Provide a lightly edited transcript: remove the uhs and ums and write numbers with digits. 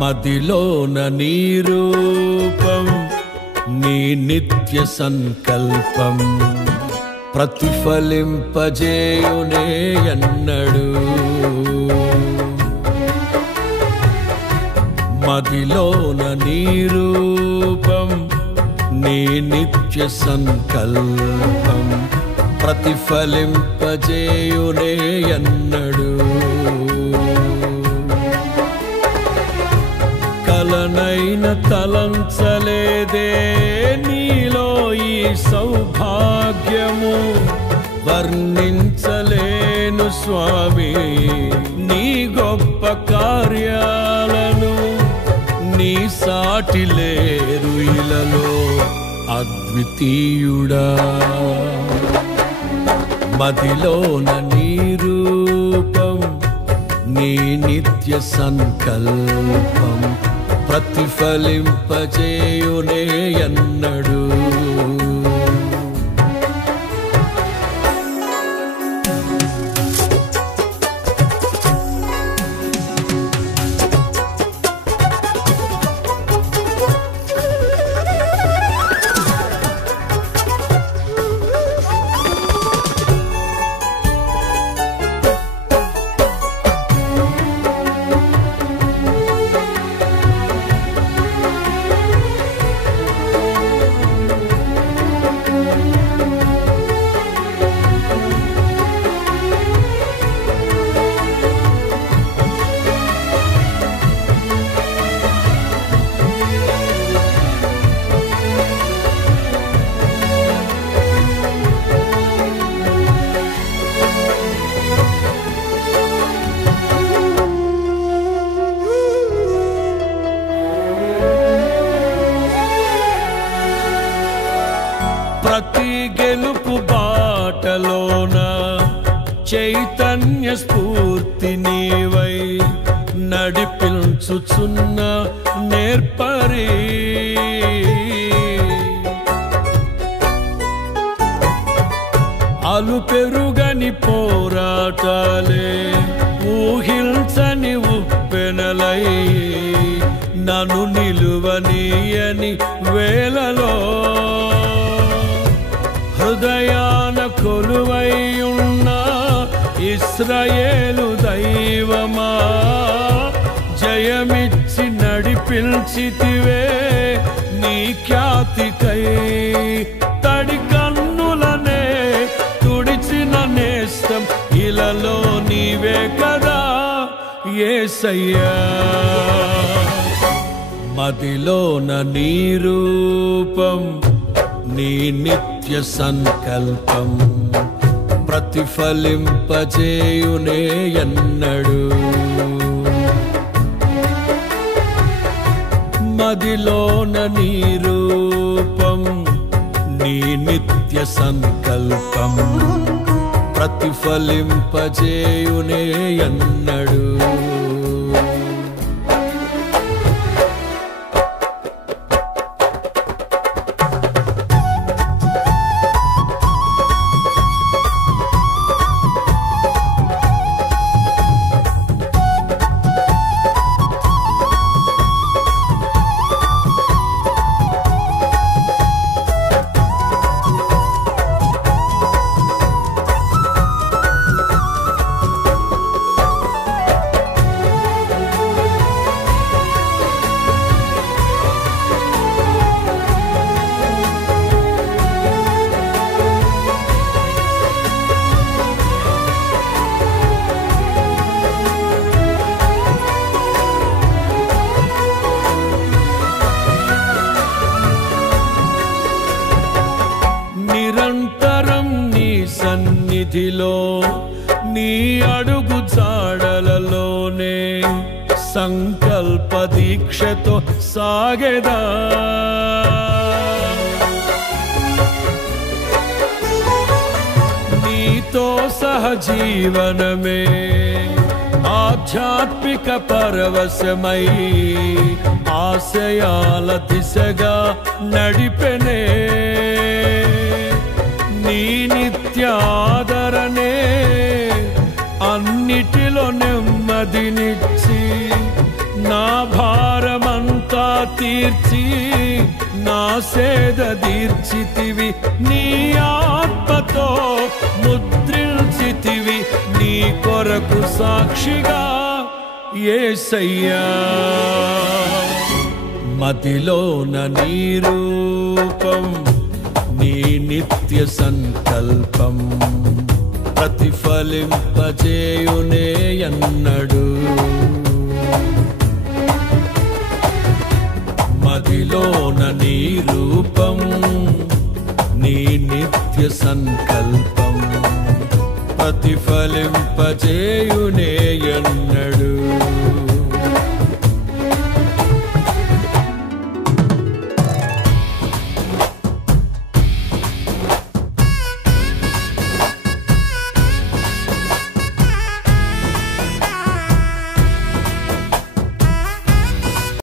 మదిలోన నీ రూపం నీ నిత్య సంకల్పం ప్రతిఫలింపజేయునే ఎన్నడు మదిలోన నీ రూపం నీ నిత్య సంకల్పం ప్రతిఫలింపజేయునే ఎన్నడు కలనైన తలంచలేదే నీలో ఈ సౌభాగ్యము వర్ణించలేను స్వామి నీ గొప్ప కార్యాలను నీ సాటి లేరు ఇలలో అద్వితీయుడా మదిలోన నీ రూపం నీ నిత్య సంకల్పం ప్రతిఫలింపజేయునే ఎన్నడు ప్రతి గెలుపు బాటలోన చైతన్య స్ఫూర్తి నీవై నడిపించుచున్న నేర్పరి అలు పెరుగని పోరాటాలే ఊహించని ఉప్పెనలై నన్ను నిలువనీయని వేళలో హృదయాన కొలువైయున్న ఇశ్రాయేలు దైవమా జయమిచ్చి నడిపించితివే నీ ఖ్యాతికై తడి కన్నులనే తుడిచిన నేస్తం ఇలలో నీవే కదా యేసయ్యా మదిలోన నీ రూపం నీ నిత్య సంకల్పం ప్రతిఫలింపజేయునే ఎన్నడు మదిలోన నీ రూపం నీ నిత్య సంకల్పం ప్రతిఫలింపజేయునే ఎన్నడు నిరంతరం నీ సన్నిధిలో నీ అడుగు జాడలలోనే సంకల్ప దీక్షతో సాగెదా నీతో సహజీవనమే ఆధ్యాత్మిక పరవశమై ఆశయాల దిశగా నడిపెనే నీ నిత్యాదరణే అన్నిటిలో నెమ్మదినిచ్చి నా భార్య తీర్చి నా సేద తీర్చితివి, నీ ఆత్మతో ముద్రించితివి, నీ కొరకు సాక్షిగా యేసయ్యా. మదిలోన నీ రూపం, నీ నిత్య సంకల్పం ప్రతిఫలింపజేయునే అన్నడు. మదిలోన నీ రూపం, నీ నిత్య సంకల్పం ప్రతిఫలింపజేయునే అన్నడు.